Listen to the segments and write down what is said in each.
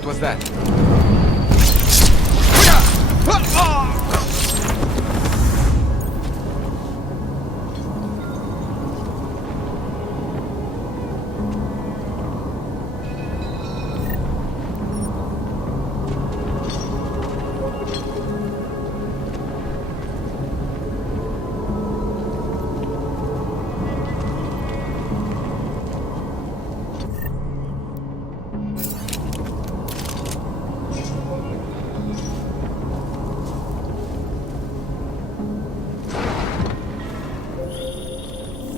What was that?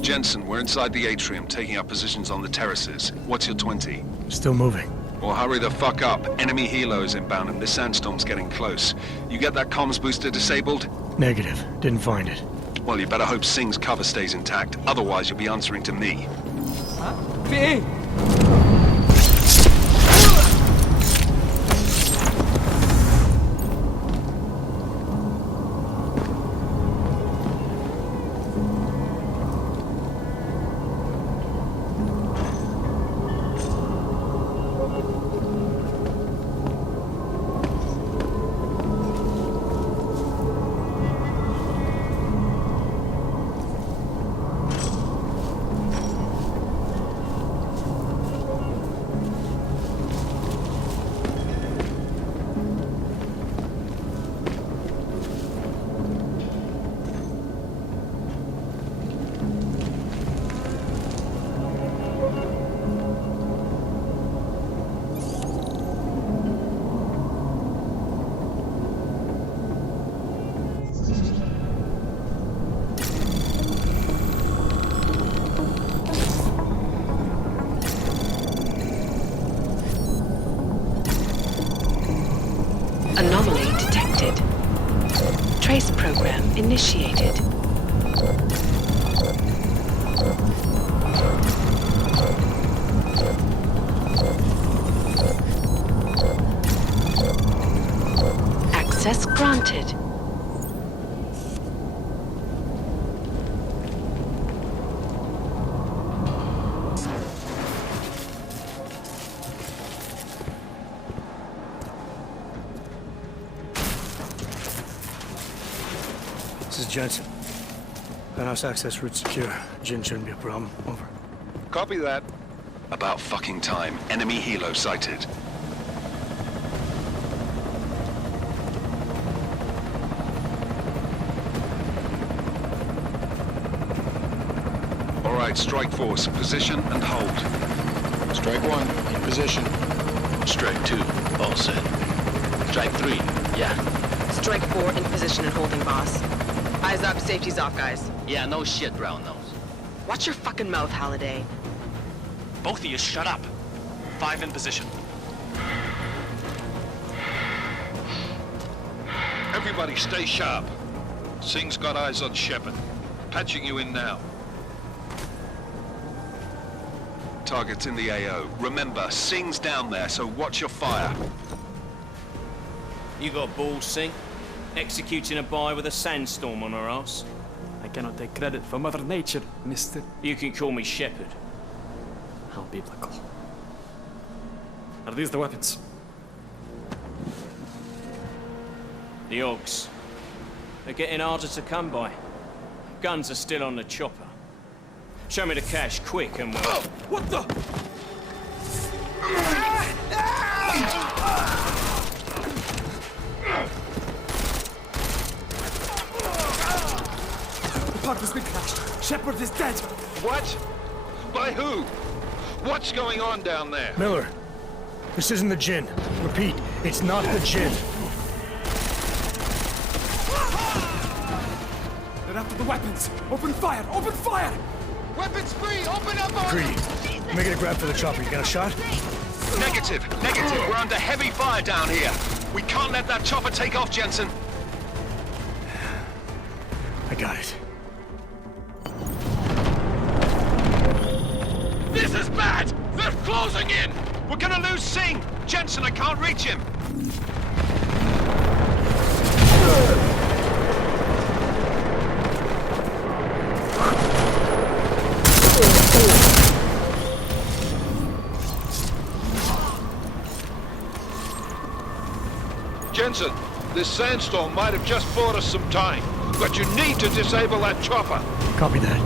Jensen, we're inside the atrium, taking up positions on the terraces. What's your 20? Still moving. Well, hurry the fuck up. Enemy helos inbound and this sandstorm's getting close. You get that comms booster disabled? Negative. Didn't find it. Well, you better hope Singh's cover stays intact. Otherwise, you'll be answering to me. Huh? PA! Anomaly detected. Trace program initiated. Access granted. This is Jensen. Penthouse access route secure. Jin shouldn't be a problem. Over. Copy that. About fucking time. Enemy helo sighted. All right, strike force. Position and hold. Strike 1, in position. Strike 2, all set. Strike 3, yeah. Strike 4 in position and holding, boss. Eyes up, safety's off, guys. Yeah, no shit, brown nose. Watch your fucking mouth, Halliday. Both of you shut up. 5 in position. Everybody stay sharp. Singh's got eyes on Shepard. Patching you in now. Target's in the AO. Remember, Singh's down there, so watch your fire. You got balls, Singh? Executing a buy with a sandstorm on her ass? I cannot take credit for Mother Nature, mister. You can call me Shepard. How biblical. Are these the weapons? The Ogs. They're getting harder to come by. Guns are still on the chopper. Show me the cash, quick, and we'll... What the? The park has been crashed. Shepard is dead. What? By who? What's going on down there? Miller, this isn't the Jinn. Repeat, it's not the Jinn. They're after the weapons. Open fire! Open fire! Weapons free! Open up on Greedy, making a grab for the chopper. You got a shot? Negative. We're under heavy fire down here. We can't let that chopper take off, Jensen. I got it. This is bad! They're closing in! We're gonna lose Singh! Jensen, I can't reach him! Jensen, this sandstorm might have just bought us some time, but you need to disable that chopper. Copy that.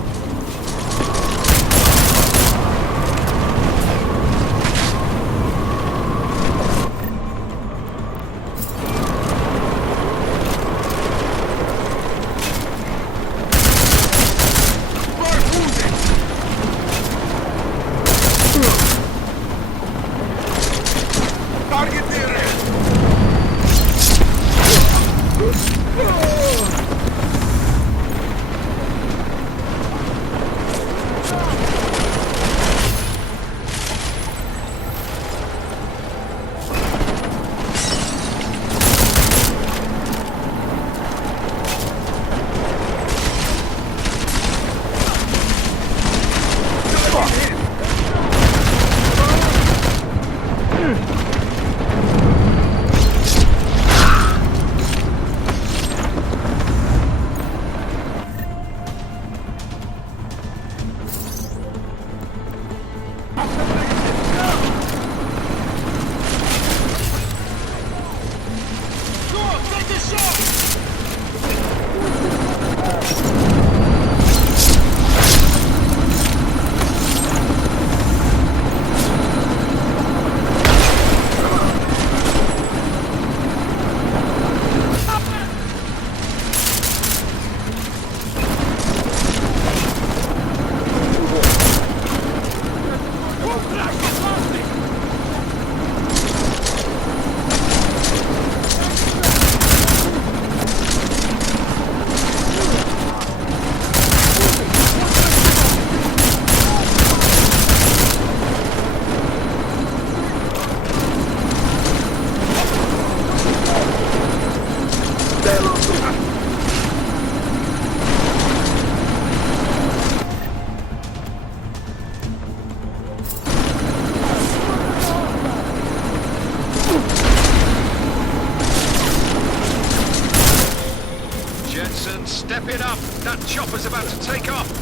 Step it up! That chopper's about to take off!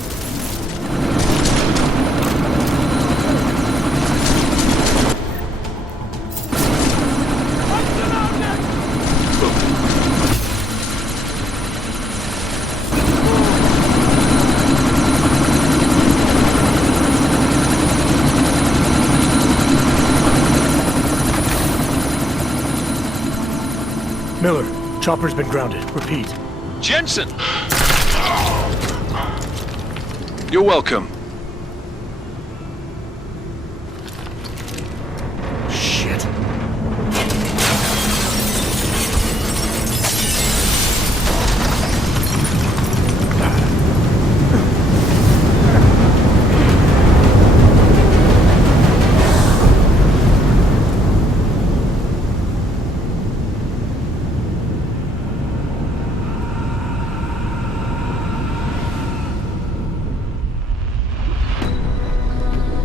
Miller, chopper's been grounded. Repeat. Jensen! You're welcome. Shit.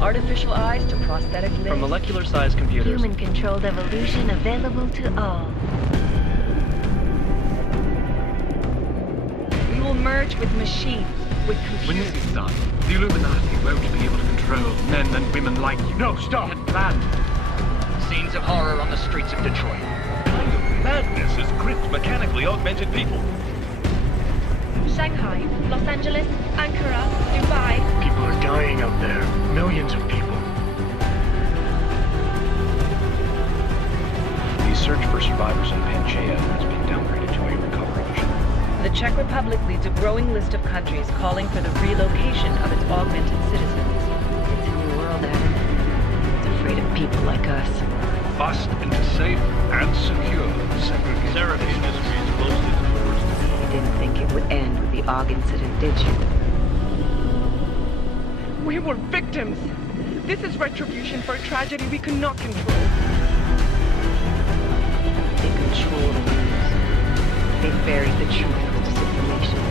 Artificial eyes to prosthetic limbs. From molecular-sized computers. Human-controlled evolution available to all. We will merge with machines, with computers. When this is done, the Illuminati won't be able to control men and women like you. No, stop! Had planned. Scenes of horror on the streets of Detroit. Kind of madness has gripped mechanically augmented people. Shanghai, Los Angeles, Ankara, Dubai. People are dying out there. Millions of people. The search for survivors in Panchaea has been downgraded to a recovery mission. The Czech Republic leads a growing list of countries calling for the relocation of its augmented citizens. It's a new world, Adam. It's afraid of people like us. Bust into safe and secure segregation. Seraphine Industries closely towards the... You didn't think it would end with the AUG incident, did you? We were victims. This is retribution for a tragedy we could not control. They control the news. They buried the truth with disinformation.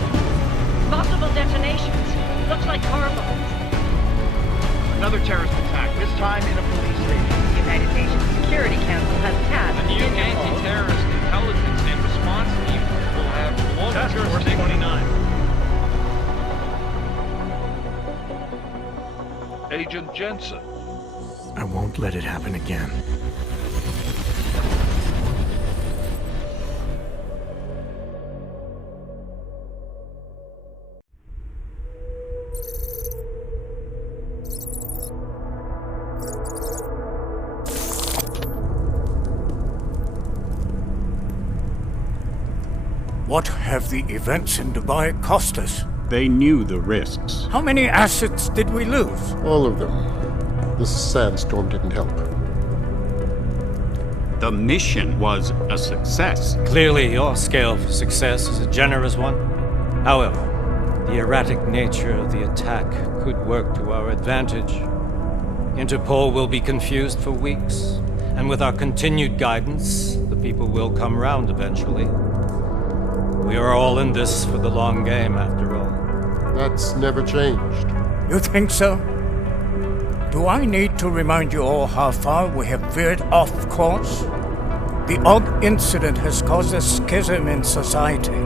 Multiple detonations. Looks like car bombs. Another terrorist attack, this time in a police station. The United Nations Security Council has tasked The new anti-terrorist intelligence and response team will have global jurisdiction. 29. Agent Jensen. I won't let it happen again. What have the events in Dubai cost us? They knew the risks. How many assets did we lose? All of them. This sandstorm didn't help. The mission was a success. Clearly, your scale for success is a generous one. However, the erratic nature of the attack could work to our advantage. Interpol will be confused for weeks, and with our continued guidance, the people will come round eventually. We are all in this for the long game, after all. That's never changed. You think so? Do I need to remind you all how far we have veered off course? The Og incident has caused a schism in society.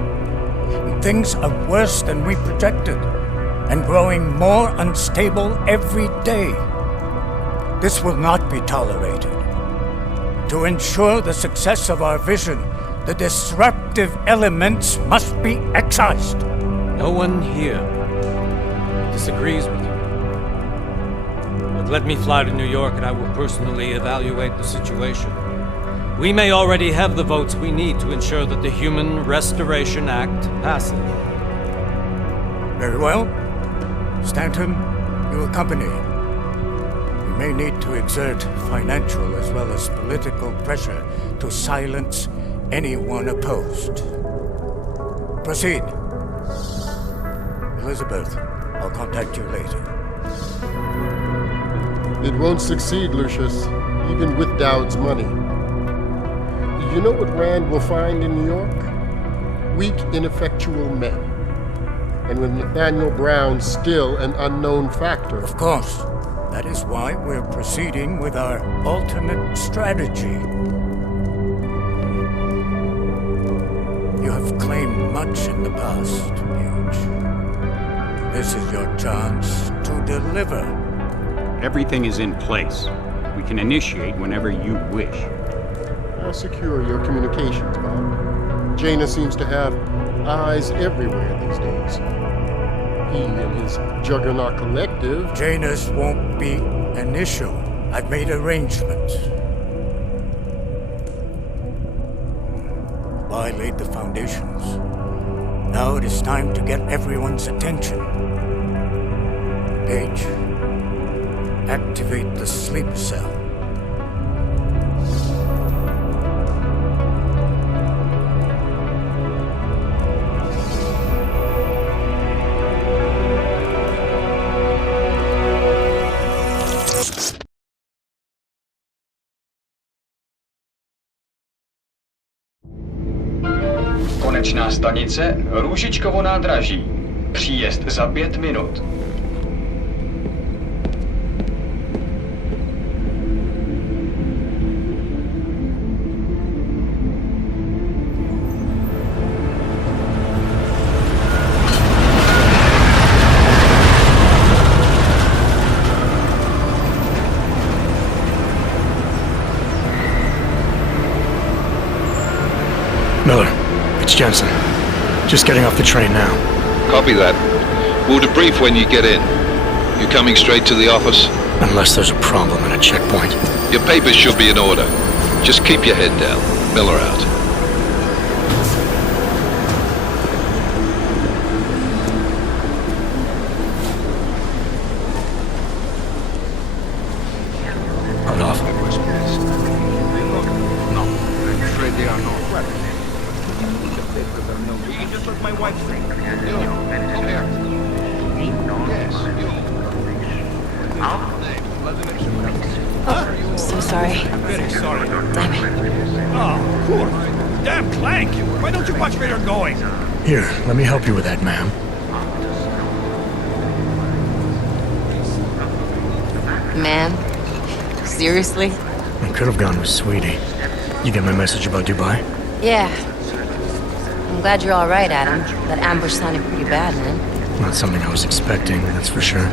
Things are worse than we projected, and growing more unstable every day. This will not be tolerated. To ensure the success of our vision, the disruptive elements must be excised. No one here disagrees with you. But let me fly to New York and I will personally evaluate the situation. We may already have the votes we need to ensure that the Human Restoration Act passes. Very well. Stanton, you accompany. We may need to exert financial as well as political pressure to silence anyone opposed. Proceed. Elizabeth, I'll contact you later. It won't succeed, Lucius, even with Dowd's money. You know what Rand will find in New York? Weak, ineffectual men. And with Nathaniel Brown still an unknown factor. Of course. That is why we're proceeding with our alternate strategy. You have claimed much in the past, Huge. This is your chance to deliver. Everything is in place. We can initiate whenever you wish. I'll secure your communications, Bob. Jaina seems to have eyes everywhere these days. He and his Juggernaut Collective... Janus won't be an issue. I've made arrangements. I laid the foundations. Now it is time to get everyone's attention. Paige, activate the sleep cell. Konečná stanice Růžičkovo nádraží. Příjezd za 5 minut. Miller, it's Jensen. Just getting off the train now. Copy that. We'll debrief when you get in. You coming straight to the office? Unless there's a problem at a checkpoint. Your papers should be in order. Just keep your head down. Miller out. Hold off. No, I'm afraid they are not. Just like my wife's thing. Come here. Yes, Oh, so sorry. Very sorry. Damn it. Oh, poor. Damn Clank! Why don't you watch where you're going? Here, let me help you with that, ma'am. Man? Seriously? I could have gone with Sweetie. You get my message about Dubai? Yeah. I'm glad you're all right, Adam. That ambush sounded pretty bad, man. Not something I was expecting, that's for sure.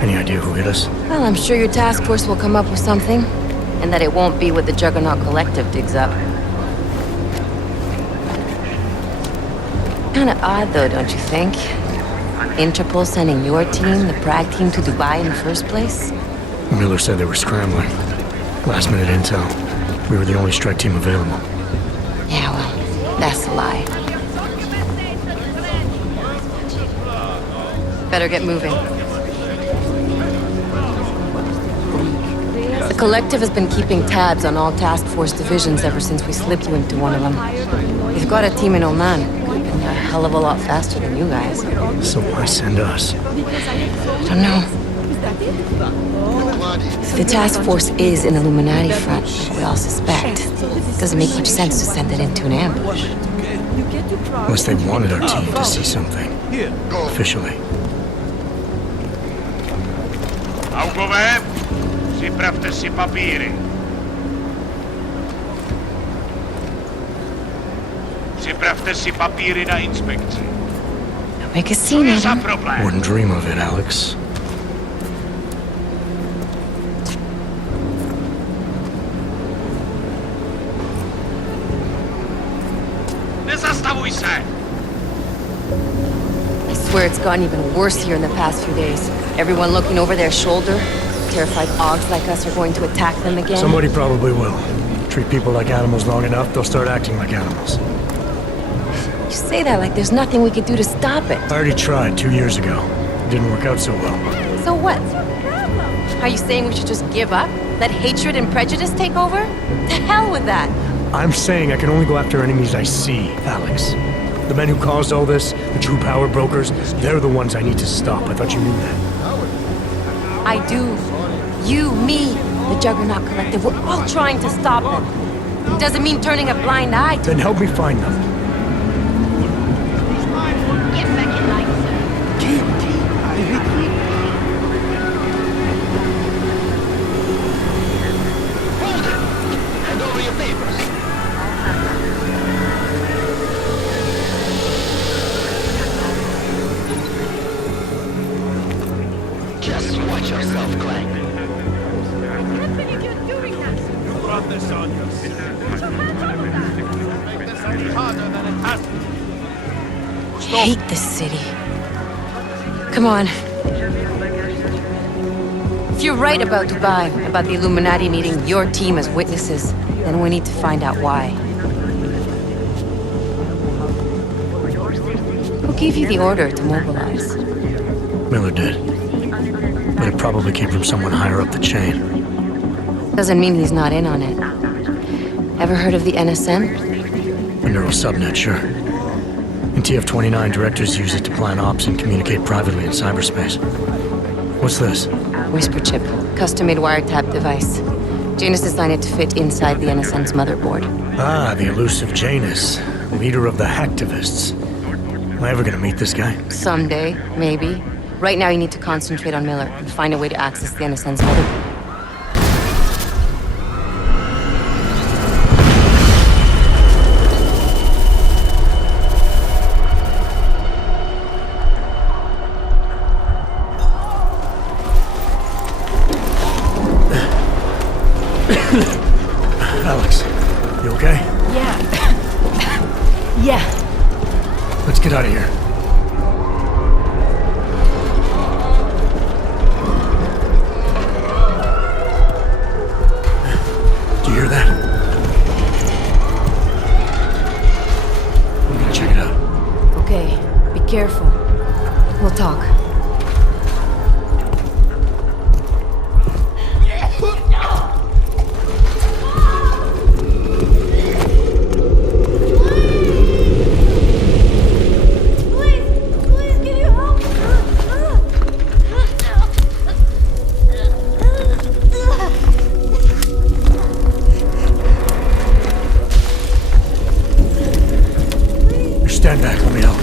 Any idea who hit us? Well, I'm sure your task force will come up with something. And that it won't be what the Juggernaut Collective digs up. Kinda odd, though, don't you think? Interpol sending your team, the Prague team, to Dubai in the first place? Miller said they were scrambling. Last minute intel. We were the only strike team available. Yeah, well, that's a lie. Better get moving. The Collective has been keeping tabs on all task force divisions ever since we slipped you into one of them. We've got a team in Oman. Could have been a hell of a lot faster than you guys. So why send us? I don't know. If the task force is an Illuminati front, like we all suspect, it doesn't make much sense to send it into an ambush. Unless they wanted our team to see something. Officially. Augovem, připravte si papíry. Připravte si papíry na inspekci. Make a scene, Adam. Wouldn't dream of it, Alex. Nezastavuj se! I swear it's gotten even worse here in the past few days. Everyone looking over their shoulder. Terrified Augs like us are going to attack them again. Somebody probably will. Treat people like animals long enough, they'll start acting like animals. You say that like there's nothing we could do to stop it. I already tried 2 years ago. It didn't work out so well. So what? Are you saying we should just give up? Let hatred and prejudice take over? To hell with that! I'm saying I can only go after enemies I see, Alex. The men who caused all this, the true power brokers, they're the ones I need to stop. I thought you knew that. I do. You, me, the Juggernaut Collective, we're all trying to stop them. It doesn't mean turning a blind eye to Then help me find them. Get back in line, sir. Hold it! Hand over your papers. Just watch yourself, Clank. This on I hate this city. Come on. If you're right about Dubai, about the Illuminati needing your team as witnesses, then we need to find out why. Who gave you the order to mobilize? Miller did. But it probably came from someone higher up the chain. Doesn't mean he's not in on it. Ever heard of the NSM? A neural subnet, sure. In TF-29, directors use it to plan ops and communicate privately in cyberspace. What's this? Whisper chip, custom-made wiretap device. Janus designed it to fit inside the NSM's motherboard. Ah, the elusive Janus, leader of the hacktivists. Am I ever gonna meet this guy? Someday, maybe. Right now you need to concentrate on Miller and find a way to access the NSM's motherboard. Alex, you okay? Yeah. Yeah. Let's get out of here. Do you hear that? I'm gonna check it out. Okay, be careful. We'll talk. Stand back, let me help.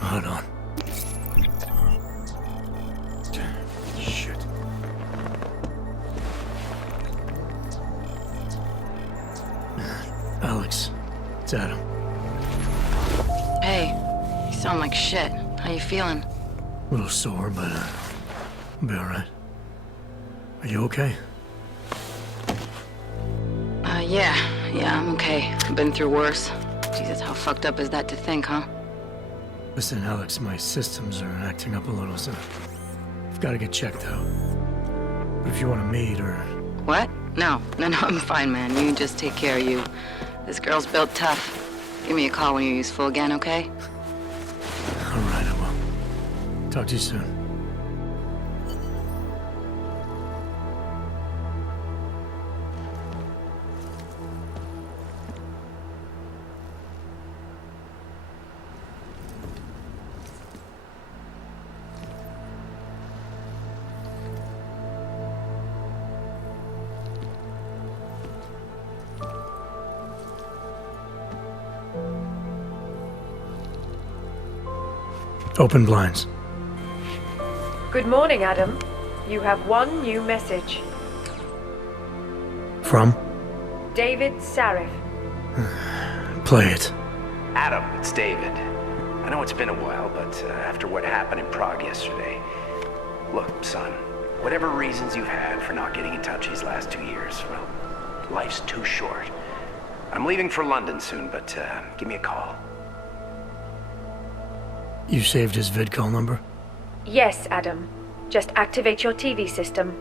Hold on. It's Adam. Hey, you sound like shit. How you feeling? A little sore, but I'll be alright. Are you okay? Yeah, I'm okay. I've been through worse. Jesus, how fucked up is that to think, huh? Listen, Alex, my systems are acting up a little, so I've got to get checked out. But if you want to meet or... What? No, I'm fine, man. You just take care of you. This girl's built tough. Give me a call when you're useful again, okay? Alright, I will. Talk to you soon. Open blinds. Good morning, Adam. You have one new message. From? David Sarif. Play it. Adam, it's David. I know it's been a while, but after what happened in Prague yesterday... Look, son, whatever reasons you've had for not getting in touch these last 2 years, well, life's too short. I'm leaving for London soon, but give me a call. You saved his vidcall number? Yes, Adam. Just activate your TV system.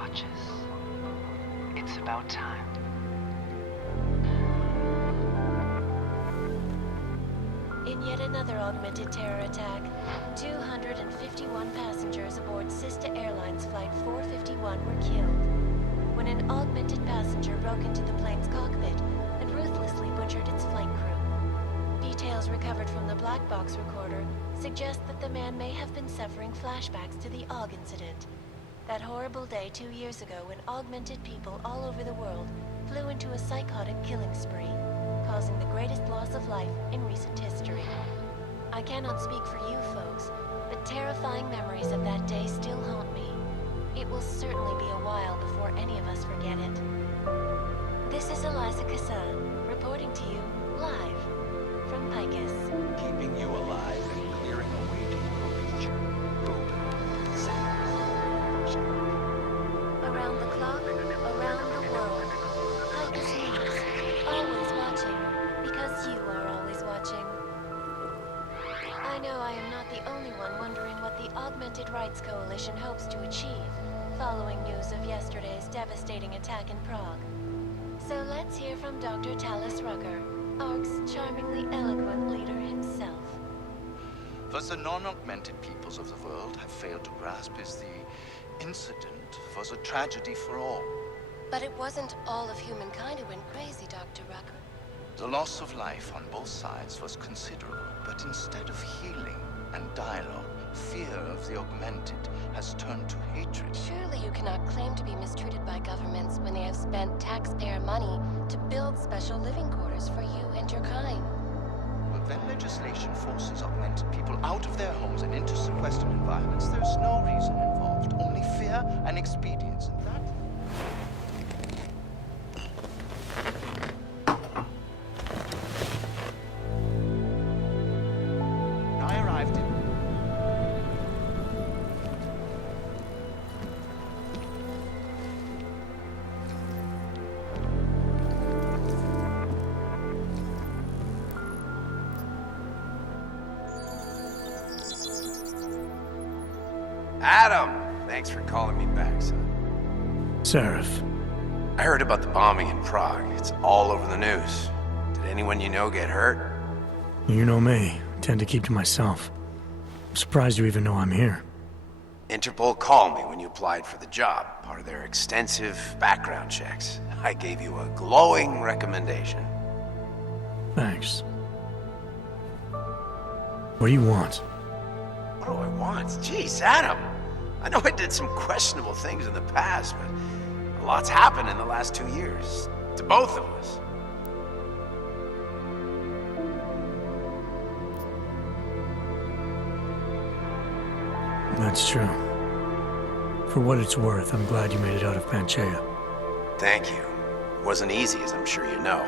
watches. It's about time. In yet another augmented terror attack, 251 passengers aboard Sister Airlines Flight 451 were killed when an augmented passenger broke into the plane's cockpit and ruthlessly butchered its flight crew. Details recovered from the black box recorder suggest that the man may have been suffering flashbacks to the AUG incident. That horrible day 2 years ago when augmented people all over the world flew into a psychotic killing spree, causing the greatest loss of life in recent history. I cannot speak for you folks, but terrifying memories of that day still haunt me. It will certainly be a while before any of us forget it. This is Eliza Cassan, reporting to you live from Picus. Keeping you alive and clearing a way to your future. Around the clock, around the world. Picus News. Always watching, because you are always watching. I know I am not the only one wondering what the Augmented Rights Coalition hopes to achieve, following news of yesterday's devastating attack in Prague. So let's hear from Dr. Talis Rucker, ARC's charmingly eloquent leader himself. What the non-augmented peoples of the world have failed to grasp is the incident was a tragedy for all. But it wasn't all of humankind who went crazy, Dr. Rucker. The loss of life on both sides was considerable, but instead of healing and dialogue, fear of the augmented has turned to hatred. Surely you cannot claim to be mistreated by governments when they have spent taxpayer money to build special living quarters for you and your kind. But when legislation forces augmented people out of their homes and into sequestered environments, there's no reason involved, only fear and expedience, and that... I arrived in... Adam! Thanks for calling me back, son. Seraph. I heard about the bombing in Prague. It's all over the news. Did anyone you know get hurt? You know me. I tend to keep to myself. I'm surprised you even know I'm here. Interpol called me when you applied for the job, part of their extensive background checks. I gave you a glowing recommendation. Thanks. What do you want? What do I want? Jeez, Adam! I know I did some questionable things in the past, but a lot's happened in the last 2 years. To both of us. That's true. For what it's worth, I'm glad you made it out of Panchaea. Thank you. It wasn't easy, as I'm sure you know.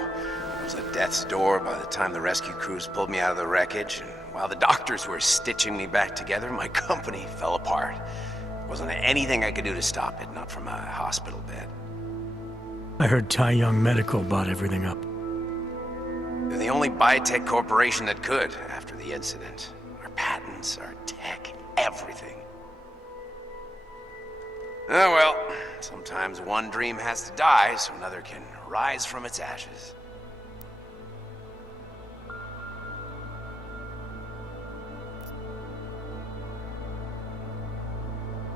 It was at death's door by the time the rescue crews pulled me out of the wreckage, and while the doctors were stitching me back together, my company fell apart. Wasn't anything I could do to stop it, not from a hospital bed. I heard Tai Young Medical bought everything up. They're the only biotech corporation that could after the incident. Our patents, our tech, everything. Oh well, sometimes one dream has to die so another can rise from its ashes.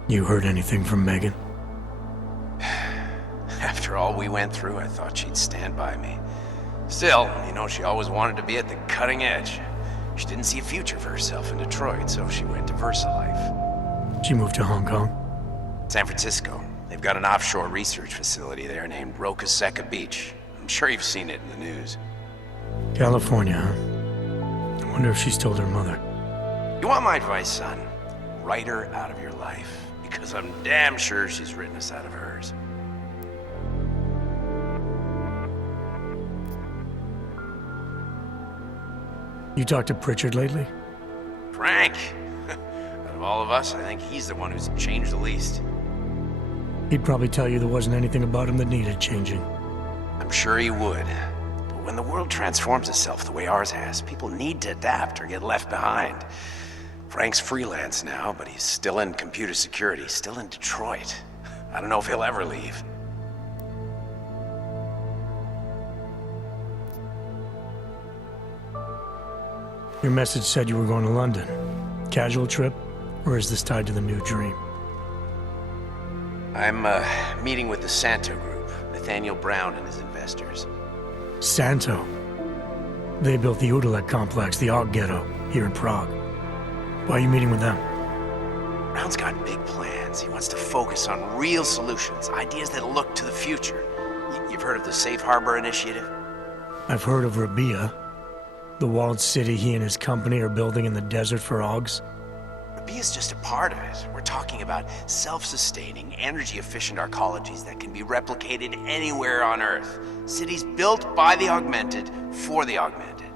You heard anything from Megan? After all we went through, I thought she'd stand by me. Still, you know, she always wanted to be at the cutting edge. She didn't see a future for herself in Detroit, so she went to VersaLife. She moved to Hong Kong? San Francisco. They've got an offshore research facility there named Rokaseca Beach. I'm sure you've seen it in the news. California, huh? I wonder if she's told her mother. You want my advice, son? Write her out of your life. Because I'm damn sure she's written us out of hers. You talked to Pritchard lately? Frank! Out of all of us, I think he's the one who's changed the least. He'd probably tell you there wasn't anything about him that needed changing. I'm sure he would. But when the world transforms itself the way ours has, people need to adapt or get left behind. Frank's freelance now, but he's still in computer security, still in Detroit. I don't know if he'll ever leave. Your message said you were going to London. Casual trip? Or is this tied to the new dream? I'm, meeting with the Santo Group, Nathaniel Brown and his investors. Santo? They built the Udalek complex, the Og Ghetto, here in Prague. Why are you meeting with them? Brown's got big plans. He wants to focus on real solutions, ideas that look to the future. You've heard of the Safe Harbor Initiative? I've heard of Rabia, the walled city he and his company are building in the desert for Augs. Rabia's just a part of it. We're talking about self-sustaining, energy-efficient arcologies that can be replicated anywhere on Earth. Cities built by the augmented, for the augmented.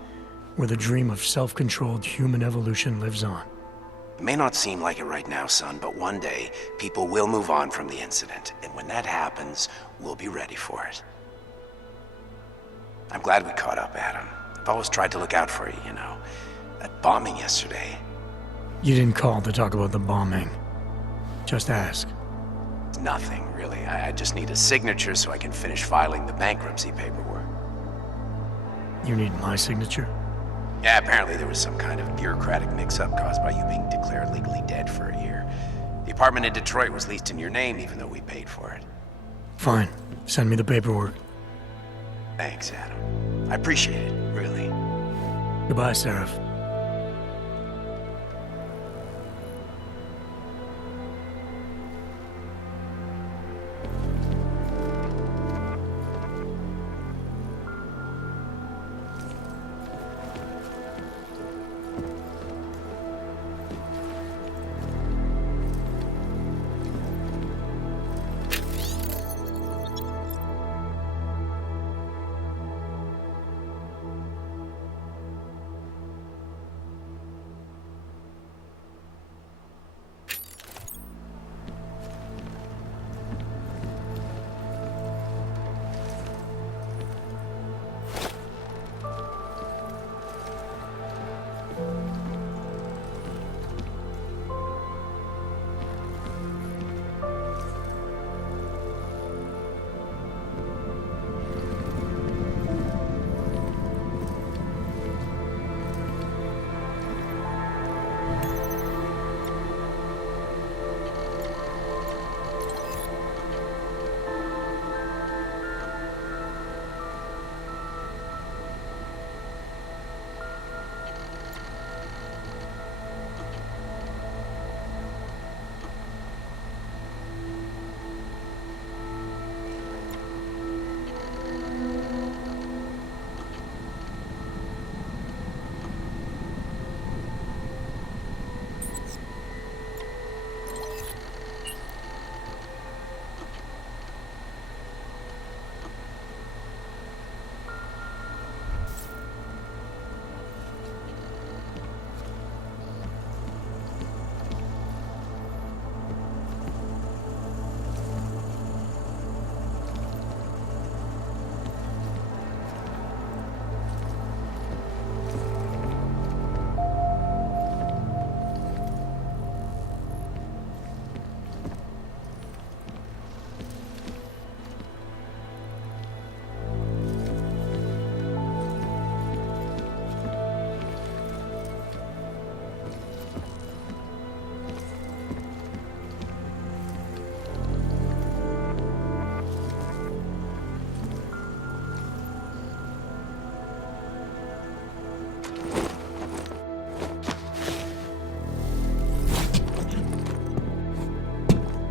Where the dream of self-controlled human evolution lives on. It may not seem like it right now, son, but one day, people will move on from the incident. And when that happens, we'll be ready for it. I'm glad we caught up, Adam. I've always tried to look out for you, you know. That bombing yesterday. You didn't call to talk about the bombing. Just ask. It's nothing, really. I just need a signature so I can finish filing the bankruptcy paperwork. You need my signature? Yeah, apparently there was some kind of bureaucratic mix-up caused by you being declared legally dead for a year. The apartment in Detroit was leased in your name even though we paid for it. Fine. Send me the paperwork. Thanks, Adam. I appreciate it, really. Goodbye, Seraph.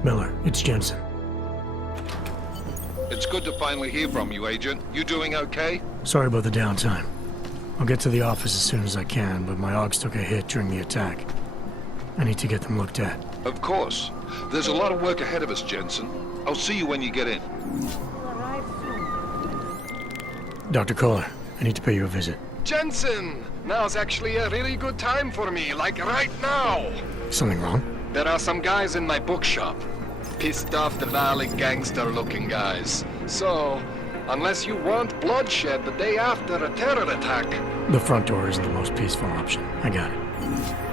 Miller, it's Jensen. It's good to finally hear from you, Agent. You doing okay? Sorry about the downtime. I'll get to the office as soon as I can, but my Augs took a hit during the attack. I need to get them looked at. Of course. There's a lot of work ahead of us, Jensen. I'll see you when you get in. Dr. Kohler, I need to pay you a visit. Jensen! Now's actually a really good time for me, like right now! Something wrong? There are some guys in my bookshop. Pissed off the Valley gangster-looking guys. So, unless you want bloodshed the day after a terror attack... The front door isn't the most peaceful option. I got it.